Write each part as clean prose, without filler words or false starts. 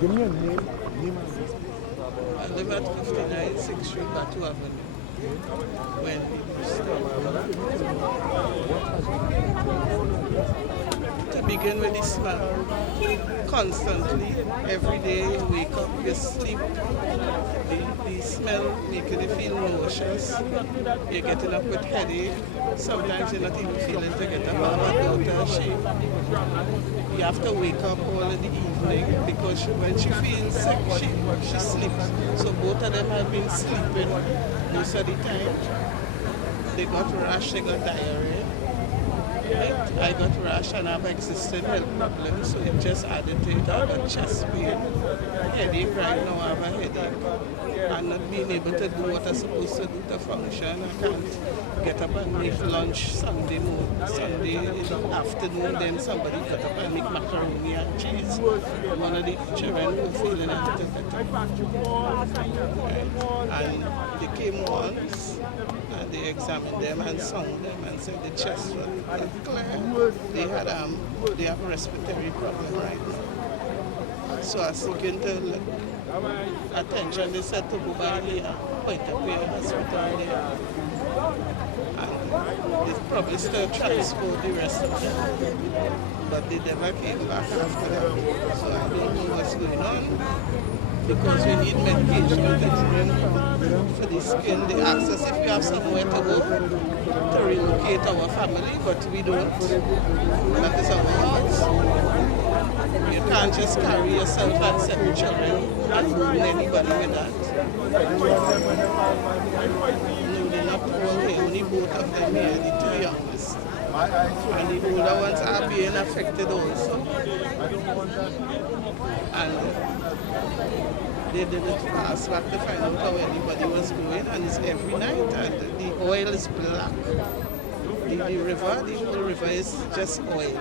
Give me your name. I live at 59 6th Street, Batu Avenue. When to begin with the smell, constantly, every day you wake up, you sleep, the smell make you feel nauseous, you're getting up with headache, sometimes you're not even feeling to get up out of daughter shape. You have to wake up all in the evening because when she feels sick, she sleeps. So both of them have been sleeping most of the time. They got rash, they got diarrhea. I got rash and I have existing health problems, so it just added to it. I got chest pain, headache right now, I have a headache. I'm not being able to do what I'm supposed to do to function. I can't get up and make lunch Sunday in the afternoon, then somebody get up and make macaroni and cheese. One of the children who feeling a little better. And they came once, and they examined them and sound them and said the chest was clear. They have a respiratory problem right now. So I was seeking to attention. They said to go by here, point up here, hospital there. And they probably still transport the rest of them. But they never came back after that. So I don't know what's going on. Because we need medication for the skin. They ask us if we have somewhere to go to relocate our family, but we don't. That is our house. You can't just carry yourself and 7 children and ruin anybody with that. No, they're not all here, only both of them here, the 2 youngest. And the older ones are being affected also. And they didn't pass back to find out how anybody was going, and it's every night, and the oil is black. The whole river is just oil.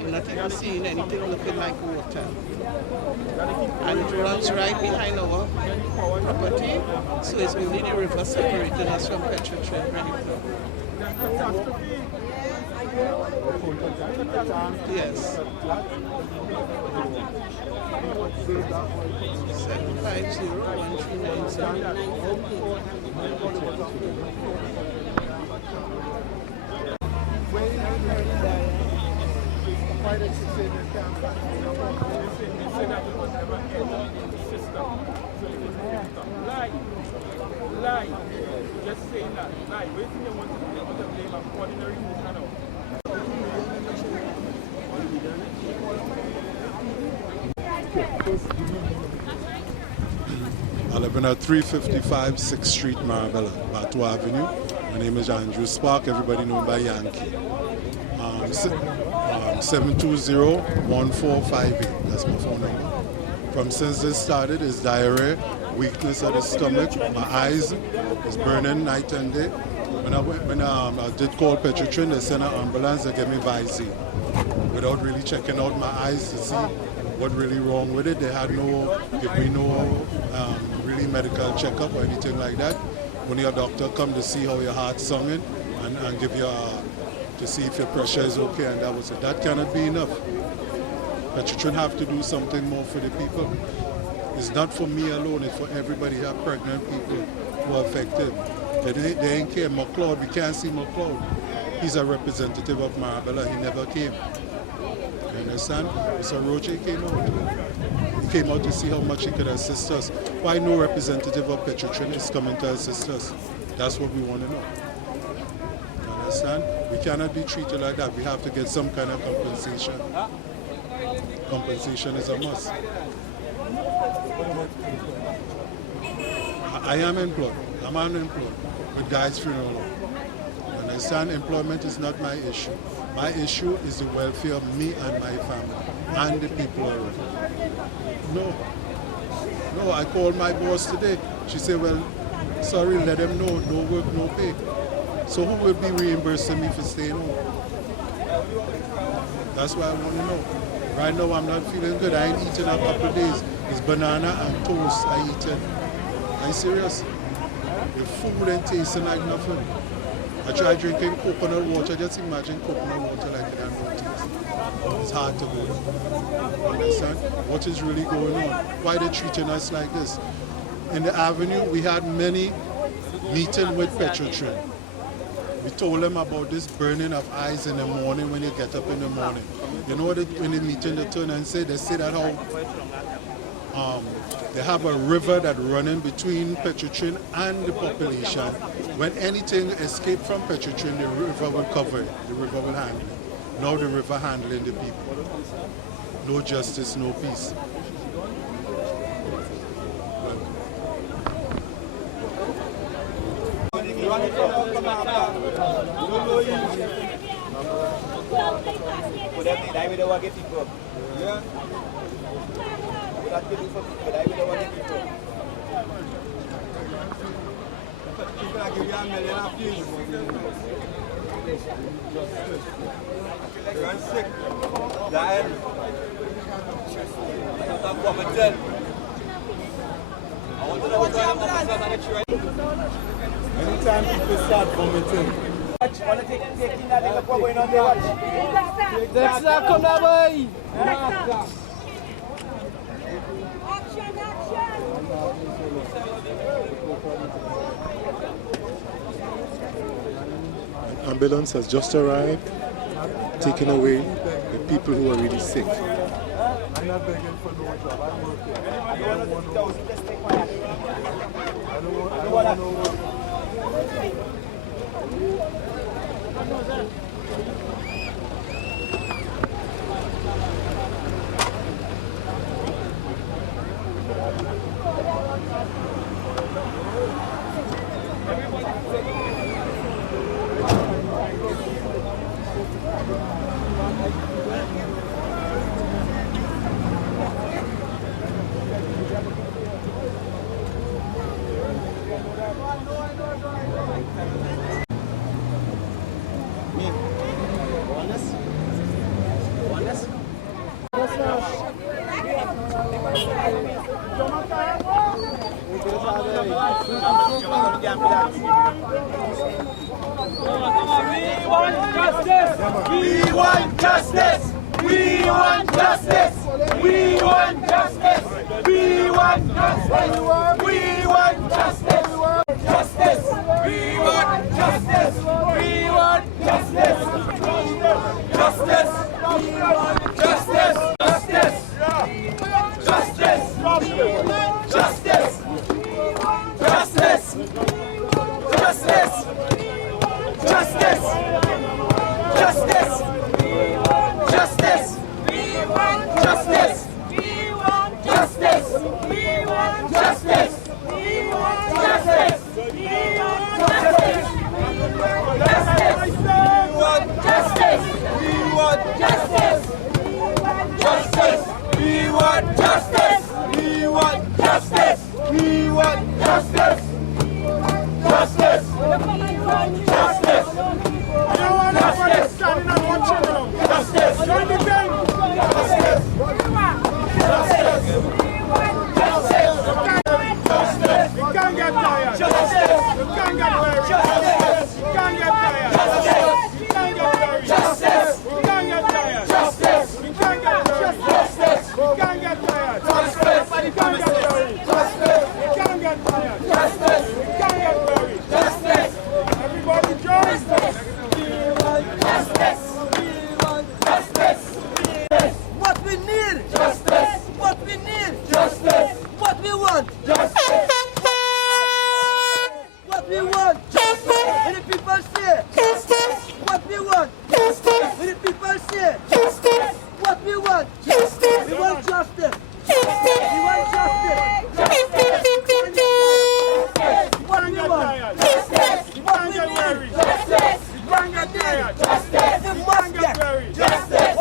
You're not even seeing anything looking like water. And it runs right behind our property, so it's only the river separating us from Petrotrin right now. Yes. 750. Just saying that. Lie. Wait till you want to blame an ordinary movement now. I live in at 355 6th Street, Marabella, Batu Avenue. My name is Andrew Spark, everybody known by Yankee. 720-1458, that's my phone number. From since this started, is diarrhea, weakness of the stomach, my eyes is burning night and day. When I did call Petrotrin, they sent an ambulance, they gave me Visine. Without really checking out my eyes to see what really wrong with it. They had give me no really medical checkup or anything like that. Only a doctor come to see how your heart's singing and give you to see if your pressure is okay, and that was it. That cannot be enough. Petrotrin have to do something more for the people. It's not for me alone, it's for everybody. You have pregnant people who are affected. They ain't care. McLeod, we can't see McLeod. He's a representative of Marabella, he never came. You understand? Mr. Roget came out. He came out to see how much he could assist us. Why no representative of Petrotrin is coming to assist us? That's what we want to know. You understand? We cannot be treated like that. We have to get some kind of compensation. Compensation is a must. I am employed. I'm unemployed with Guy's Funeral Home. You understand? Employment is not my issue. My issue is the welfare of me and my family and the people around. No, I called my boss today. She said, well, sorry, let them know, no work, no pay. So who will be reimbursing me for staying home? That's what I want to know. Right now, I'm not feeling good. I ain't eaten a couple of days. It's banana and toast I eaten. Are you serious? The food ain't tasting like nothing. I tried drinking coconut water. Just imagine coconut water like that. it's hard to go. Understand? What is really going on? Why are they treating us like this? In the avenue, we had many meetings with Petrotrin. We told them about this burning of eyes in the morning when you get up in the morning. You know what in the meeting they turn and say? They say that how they have a river that running between Petrotrin and the population. When anything escapes from Petrotrin, the river will cover it. The river will handle it. Now the river handling the people. No justice, no peace. Anytime people start vomiting. Let's come now, boy. An ambulance has just arrived, taking away the people who are really sick. I'm not begging for no job. I'm working. I don't want no work. I don't want no work.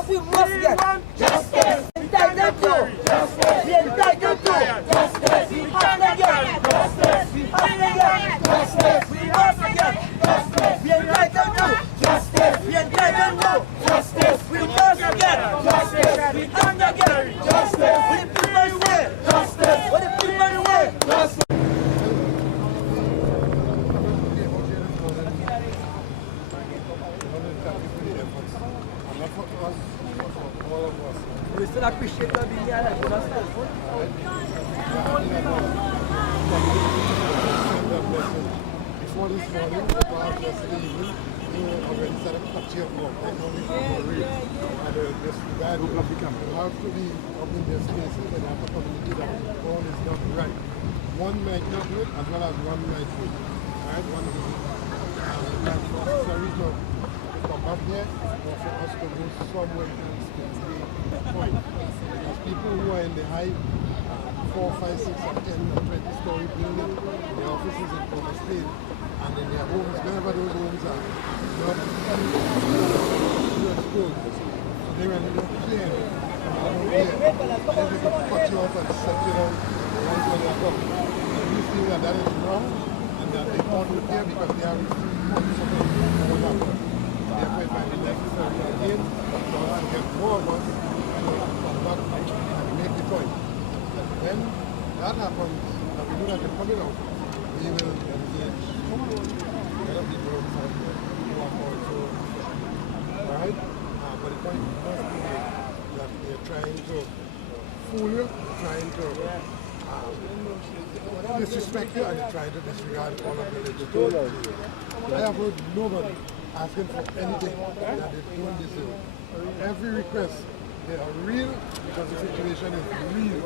We must get justice. We We still appreciate you being here. Before this morning, about yesterday evening, you already started touching up work. I know we can read. And this guy will have to be up in their spaces and have to communicate that all is not right. One might not do it as well as one might do it. Right? One is necessary to come back here or for us to go somewhere else to make a point. Because people who are in the high 4, 5, 6, and 10 and 20-story building, the offices in Port State, and in their homes, wherever those homes are, not exposed. So they were not clear. They could cut you off and set you down right on your top. And we feel that that is wrong, and that they ought to care because they are receiving money support for what happened. Therefore, it might be necessary again for us to get more of us to come back and make the point. When that happens, and we know that they're coming out, we will engage other people outside who are also right? But the point must be made that they're trying to fool you, trying to disrespect you, and they're trying to disregard all of the legitimacy. I have heard nobody asking for anything that they don't deserve. Every request, they are real because the situation is real,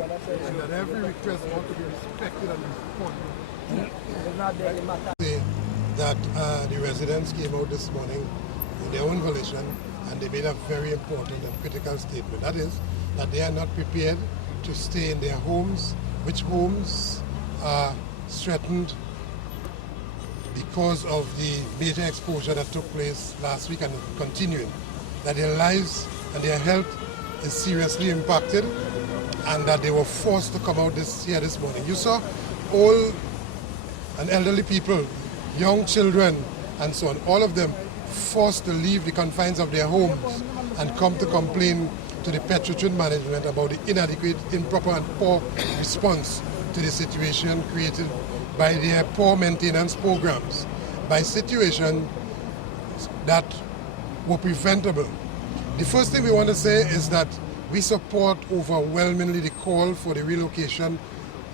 and that every request ought to be respected and responded. That the residents came out this morning in their own volition, and they made a very important and critical statement. That is, that they are not prepared to stay in their homes, which homes are threatened because of the major exposure that took place last week and continuing. That their lives and their health is seriously impacted, and that they were forced to come out this morning. You saw old and elderly people, young children, and so on, all of them forced to leave the confines of their homes and come to complain to the Petrotrin management about the inadequate, improper, and poor response to the situation created by their poor maintenance programs, by situations that were preventable. The first thing we want to say is that we support overwhelmingly the call for the relocation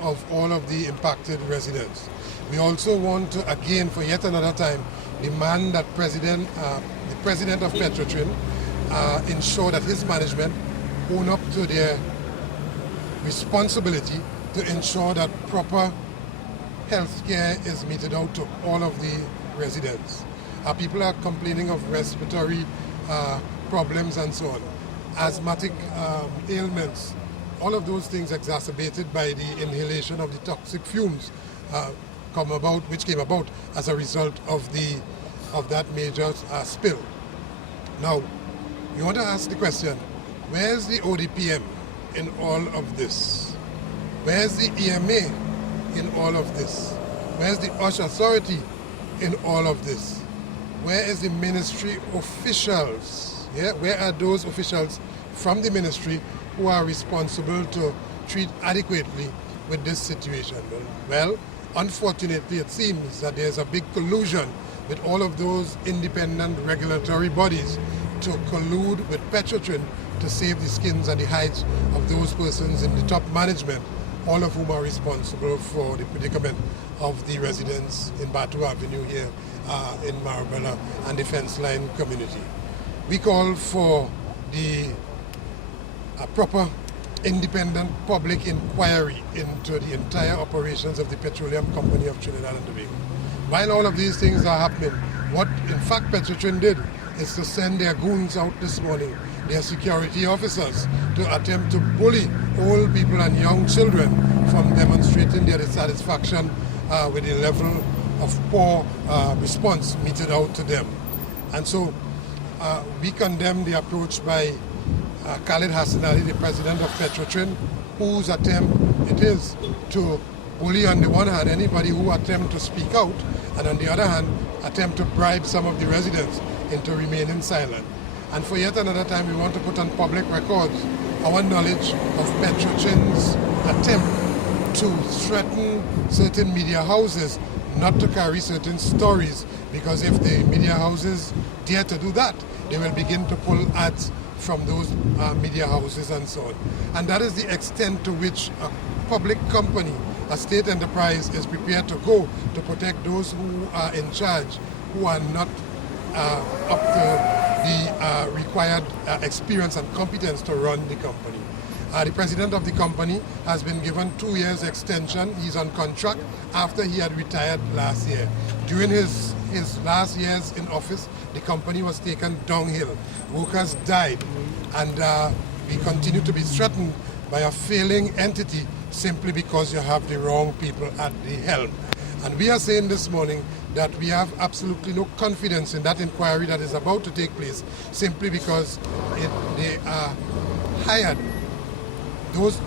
of all of the impacted residents. We also want to, again, for yet another time, demand that the president of Petrotrin ensure that his management own up to their responsibility to ensure that proper health care is meted out to all of the residents. People are complaining of respiratory problems and so on, asthmatic ailments, all of those things exacerbated by the inhalation of the toxic fumes which came about as a result of that major spill. Now, you want to ask the question, where's the ODPM in all of this? Where's the EMA in all of this? Where's the OSH authority in all of this? Where is the ministry officials? Yeah? Where are those officials from the ministry who are responsible to treat adequately with this situation? Well, unfortunately, it seems that there's a big collusion with all of those independent regulatory bodies to collude with Petrotrin to save the skins and the hides of those persons in the top management, all of whom are responsible for the predicament of the residents in Batu Avenue here in Marabella and the Fence Line community. We call for the proper independent public inquiry into the entire operations of the Petroleum Company of Trinidad and Tobago. While all of these things are happening, what in fact Petrotrin did is to send their goons out this morning, their security officers, to attempt to bully old people and young children from demonstrating their dissatisfaction with the level of poor response meted out to them. And so we condemn the approach by Khalid Hassan Ali, the president of Petrotrin, whose attempt it is to bully on the one hand anybody who attempt to speak out, and on the other hand attempt to bribe some of the residents into remaining silent. And for yet another time we want to put on public records our knowledge of Petrotrin's attempt to threaten certain media houses not to carry certain stories, because if the media houses dare to do that, they will begin to pull ads from those media houses and so on. And that is the extent to which a public company, a state enterprise, is prepared to go to protect those who are in charge, who are not up to the required experience and competence to run the company. The president of the company has been given 2 years extension. He's on contract after he had retired last year. During his last years in office, the company was taken downhill. Workers died, and we continue to be threatened by a failing entity simply because you have the wrong people at the helm. And we are saying this morning that we have absolutely no confidence in that inquiry that is about to take place simply because they are hired. Those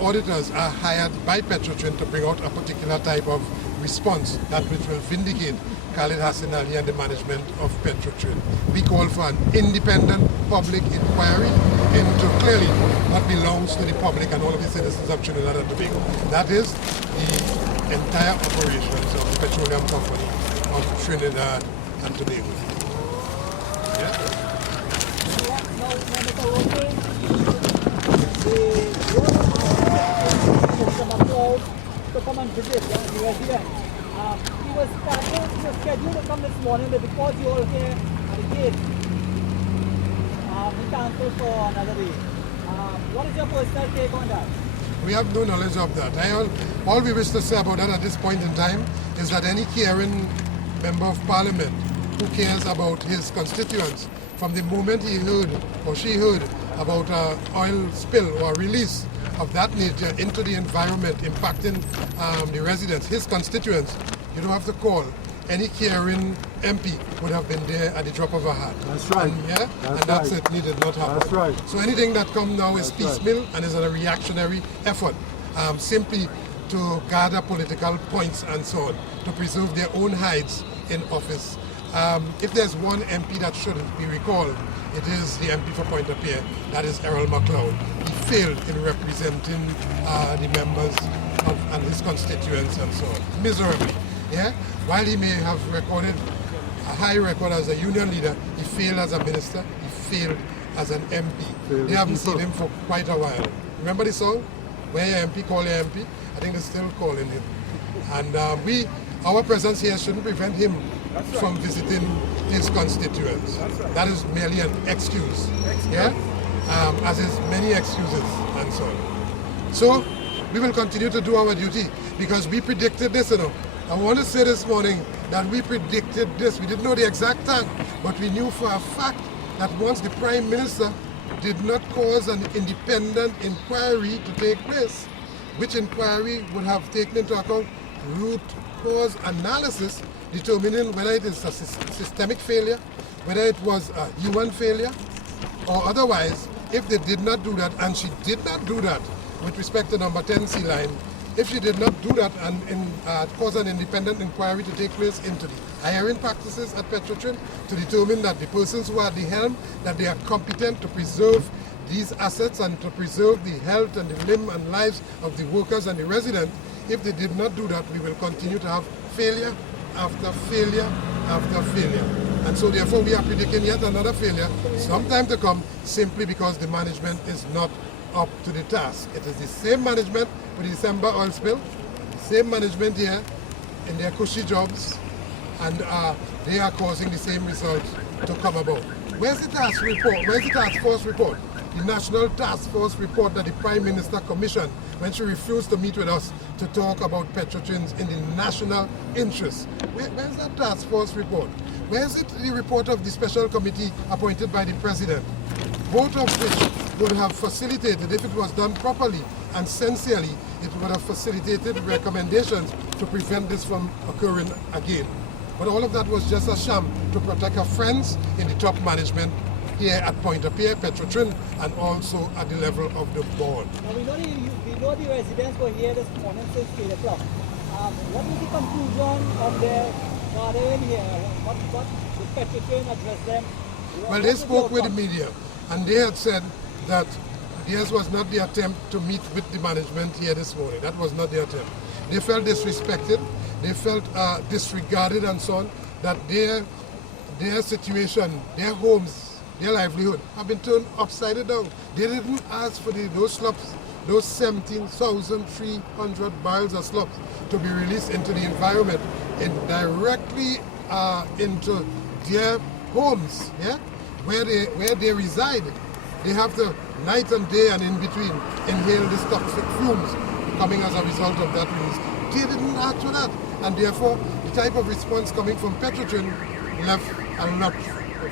auditors are hired by Petrotrin to bring out a particular type of response, that which will vindicate Khalid Hassan Ali and the management of Petrotrin. We call for an independent public inquiry into clearly what belongs to the public and all of the citizens of Trinidad and Tobago. That is the entire operations of the petroleum company of Trinidad and Tobago. Yeah? To come and visit the resident. He was scheduled to come this morning, but because you all here at the gate, he cancelled for another day. What is your personal take on that? We have no knowledge of that. All we wish to say about that at this point in time is that any caring member of parliament who cares about his constituents, from the moment he heard or she heard about an oil spill or release of that nature into the environment, impacting the residents, his constituents, you don't have to call. Any caring MP would have been there at the drop of a hat. That's right. And that certainly did not happen. That's right. So anything that comes now is piecemeal and is a reactionary effort, simply to gather political points and so on, to preserve their own hides in office. If there's one MP that should be recalled, it is the MP for Pointe-a-Pierre, that is Errol MacLeod. He failed in representing the members and his constituents and so on, miserably. Yeah? While he may have recorded a high record as a union leader, he failed as a minister, he failed as an MP. They haven't seen him for quite a while. Remember the song? Where your MP, call your MP? I think they're still calling him. And our presence here shouldn't prevent him from visiting his constituents. That is merely an excuse, yeah? As is many excuses and so on. So we will continue to do our duty because we predicted this, you know. I want to say this morning that we predicted this. We didn't know the exact time, but we knew for a fact that once the Prime Minister did not cause an independent inquiry to take place, which inquiry would have taken into account root cause analysis, determining whether it is a systemic failure, whether it was a human failure, or otherwise. If they did not do that, and she did not do that with respect to number 10 sea line, if she did not do that and cause an independent inquiry to take place into the hiring practices at Petrotrin to determine that the persons who are at the helm, that they are competent to preserve these assets and to preserve the health and the limb and lives of the workers and the residents, if they did not do that, we will continue to have failure after failure after failure. And so therefore we are predicting yet another failure sometime to come, simply because the management is not up to the task. It is the same management for the December oil spill, the same management here in their cushy jobs, and they are causing the same results to come about. Where's the task report? Where's the task force report? The National Task Force report that the Prime Minister commissioned when she refused to meet with us to talk about Petrotrins in the national interest. Where's that task force report? Where's it the report of the special committee appointed by the President? Both of which would have facilitated, if it was done properly and sincerely, it would have facilitated recommendations to prevent this from occurring again. But all of that was just a sham to protect our friends in the top management here at Pointe-a-Pierre, Petrotrin, and also at the level of the board. Now we know the residents were here this morning since 8 o'clock. What was the conclusion of their gathering here? What did Petrotrin address them? Well, they spoke with the media, and they had said that theirs was not the attempt to meet with the management here this morning. That was not their attempt. They felt disrespected, they felt disregarded and so on, that their situation, their homes their livelihood have been turned upside down. They didn't ask for those slops, those 17,300 barrels of slops to be released into the environment and directly into their homes, yeah, where they reside. They have to night and day and in between inhale these toxic fumes coming as a result of that release. They didn't ask for that, and therefore the type of response coming from Petrotrin left a lot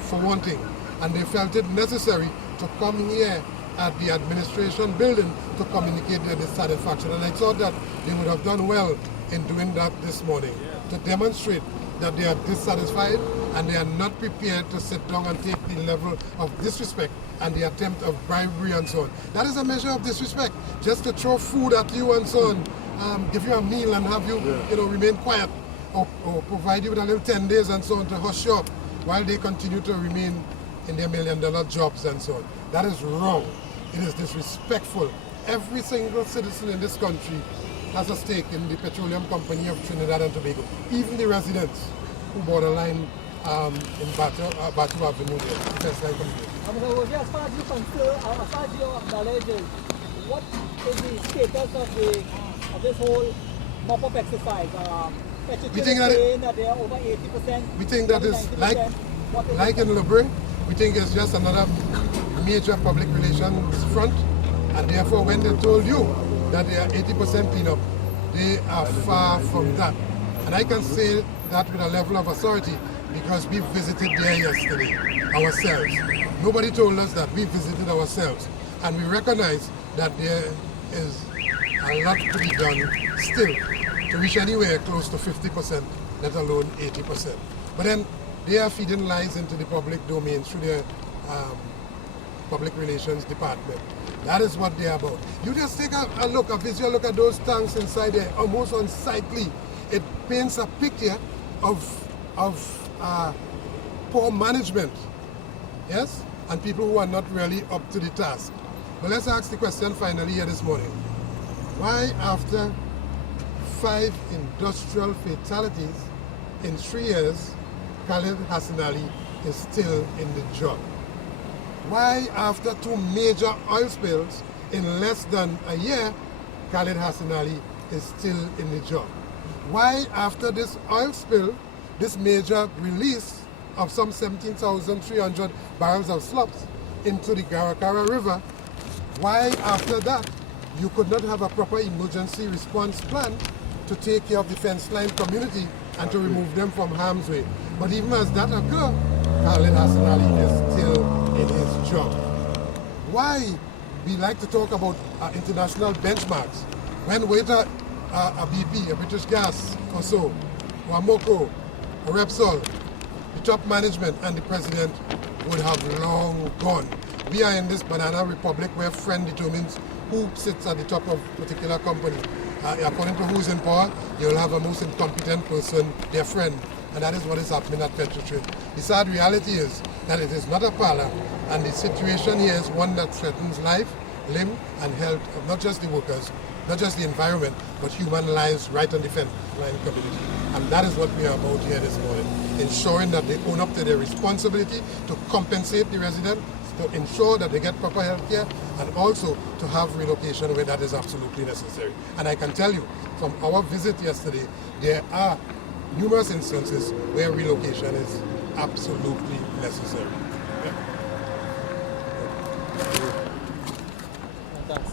for wanting, and they felt it necessary to come here at the administration building to communicate their dissatisfaction. And I thought that they would have done well in doing that this morning to demonstrate that they are dissatisfied and they are not prepared to sit down and take the level of disrespect and the attempt of bribery and so on. That is a measure of disrespect, just to throw food at you and so on, give you a meal and have you, remain quiet, or provide you with a little 10 days and so on to hush you up while they continue to remain in their $1 million jobs and so on. That is wrong. It is disrespectful. Every single citizen in this country has a stake in the petroleum company of Trinidad and Tobago, even the residents who borderline in Batu Avenue, the defense line community. Mr. Roget, as far as you consider, as far as you acknowledge, what is the status of this whole mop-up exercise? We think that saying that they are over 80%. We think that is like in Libre. We think it's just another major public relations front, and therefore when they told you that they are 80% cleanup, they are far from that. And I can say that with a level of authority because we visited there yesterday ourselves. Nobody told us that. We visited ourselves, and we recognize that there is a lot to be done still to reach anywhere close to 50%, let alone 80%. But then they are feeding lies into the public domain through their public relations department. That is what they are about. You just take a visual look at those tanks inside there, almost unsightly. It paints a picture of poor management, yes, and people who are not really up to the task. But let's ask the question finally here this morning. Why after 5 industrial fatalities in 3 years, Khalid Hassan Ali is still in the job? Why after 2 major oil spills in less than a year, Khalid Hassan Ali is still in the job? Why after this oil spill, this major release of some 17,300 barrels of slops into the Garakara River, why after that you could not have a proper emergency response plan to take care of the fence line community and to remove them from harm's way? But even as that occurred, Khalid Hassan Ali is still in his job. Why we like to talk about international benchmarks when whether a BP, a British Gas or so, or a Moco, a Repsol, the top management and the president would have long gone. We are in this banana republic where friend determines who sits at the top of a particular company. According to who's in power, you'll have a most incompetent person, their friend. And that is what is happening at Petrotrin. The sad reality is that it is not a parlor, and the situation here is one that threatens life, limb, and health of not just the workers, not just the environment, but human lives right on the fence line community. And that is what we are about here this morning, ensuring that they own up to their responsibility to compensate the residents, to ensure that they get proper health care, and also to have relocation where that is absolutely necessary. And I can tell you, from our visit yesterday, there are numerous instances where relocation is absolutely necessary. Yeah. Thanks.